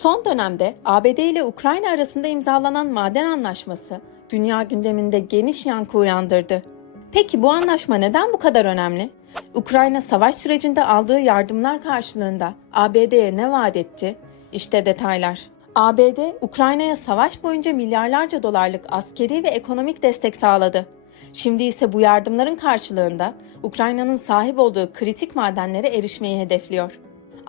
Son dönemde ABD ile Ukrayna arasında imzalanan maden anlaşması dünya gündeminde geniş yankı uyandırdı. Peki bu anlaşma neden bu kadar önemli? Ukrayna savaş sürecinde aldığı yardımlar karşılığında ABD'ye ne vaat etti? İşte detaylar. ABD, Ukrayna'ya savaş boyunca milyarlarca dolarlık askeri ve ekonomik destek sağladı. Şimdi ise bu yardımların karşılığında Ukrayna'nın sahip olduğu kritik madenlere erişmeyi hedefliyor.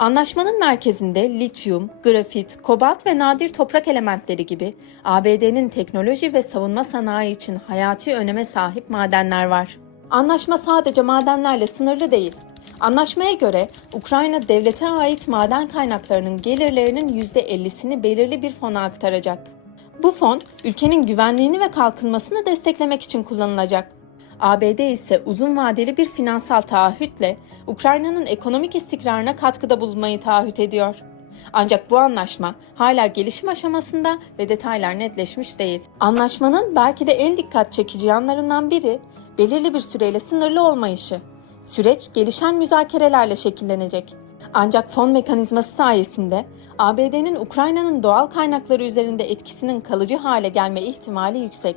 Anlaşmanın merkezinde lityum, grafit, kobalt ve nadir toprak elementleri gibi ABD'nin teknoloji ve savunma sanayi için hayati öneme sahip madenler var. Anlaşma sadece madenlerle sınırlı değil. Anlaşmaya göre Ukrayna devlete ait maden kaynaklarının gelirlerinin %50'sini belirli bir fona aktaracak. Bu fon ülkenin güvenliğini ve kalkınmasını desteklemek için kullanılacak. ABD ise uzun vadeli bir finansal taahhütle Ukrayna'nın ekonomik istikrarına katkıda bulunmayı taahhüt ediyor. Ancak bu anlaşma hala gelişim aşamasında ve detaylar netleşmiş değil. Anlaşmanın belki de en dikkat çekici yanlarından biri belirli bir süreyle sınırlı olmayışı. Süreç gelişen müzakerelerle şekillenecek. Ancak fon mekanizması sayesinde ABD'nin Ukrayna'nın doğal kaynakları üzerinde etkisinin kalıcı hale gelme ihtimali yüksek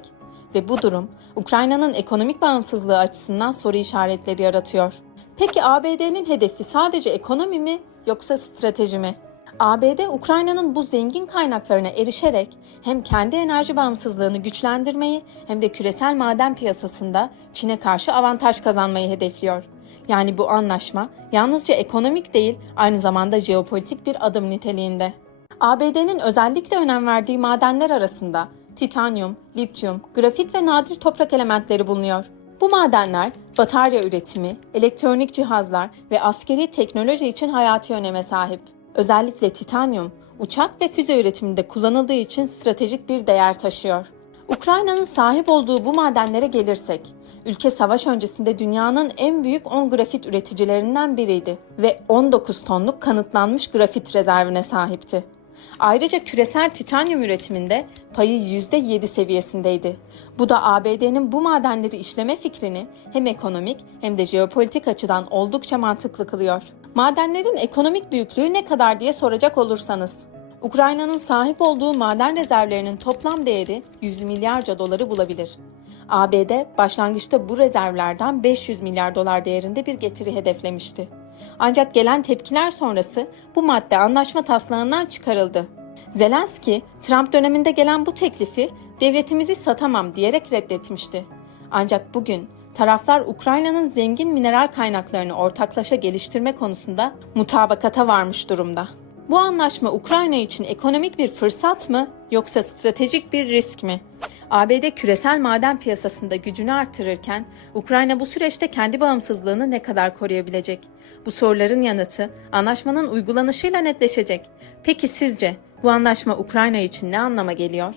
ve bu durum Ukrayna'nın ekonomik bağımsızlığı açısından soru işaretleri yaratıyor. Peki ABD'nin hedefi sadece ekonomi mi yoksa strateji mi? ABD Ukrayna'nın bu zengin kaynaklarına erişerek hem kendi enerji bağımsızlığını güçlendirmeyi hem de küresel maden piyasasında Çin'e karşı avantaj kazanmayı hedefliyor. Yani bu anlaşma yalnızca ekonomik değil, aynı zamanda jeopolitik bir adım niteliğinde. ABD'nin özellikle önem verdiği madenler arasında titanyum, lityum, grafit ve nadir toprak elementleri bulunuyor. Bu madenler batarya üretimi, elektronik cihazlar ve askeri teknoloji için hayati öneme sahip. Özellikle titanyum, uçak ve füze üretiminde kullanıldığı için stratejik bir değer taşıyor. Ukrayna'nın sahip olduğu bu madenlere gelirsek, ülke savaş öncesinde dünyanın en büyük 10 grafit üreticilerinden biriydi ve 19 tonluk kanıtlanmış grafit rezervine sahipti. Ayrıca küresel titanyum üretiminde payı %7 seviyesindeydi. Bu da ABD'nin bu madenleri işleme fikrini hem ekonomik hem de jeopolitik açıdan oldukça mantıklı kılıyor. Madenlerin ekonomik büyüklüğü ne kadar diye soracak olursanız, Ukrayna'nın sahip olduğu maden rezervlerinin toplam değeri 100 milyarca doları bulabilir. ABD başlangıçta bu rezervlerden 500 milyar dolar değerinde bir getiri hedeflemişti. Ancak gelen tepkiler sonrası bu madde anlaşma taslağından çıkarıldı. Zelenski, Trump döneminde gelen bu teklifi devletimizi satamam diyerek reddetmişti. Ancak bugün taraflar Ukrayna'nın zengin mineral kaynaklarını ortaklaşa geliştirme konusunda mutabakata varmış durumda. Bu anlaşma Ukrayna için ekonomik bir fırsat mı yoksa stratejik bir risk mi? ABD küresel maden piyasasında gücünü artırırken Ukrayna bu süreçte kendi bağımsızlığını ne kadar koruyabilecek? Bu soruların yanıtı anlaşmanın uygulanışıyla netleşecek. Peki sizce bu anlaşma Ukrayna için ne anlama geliyor?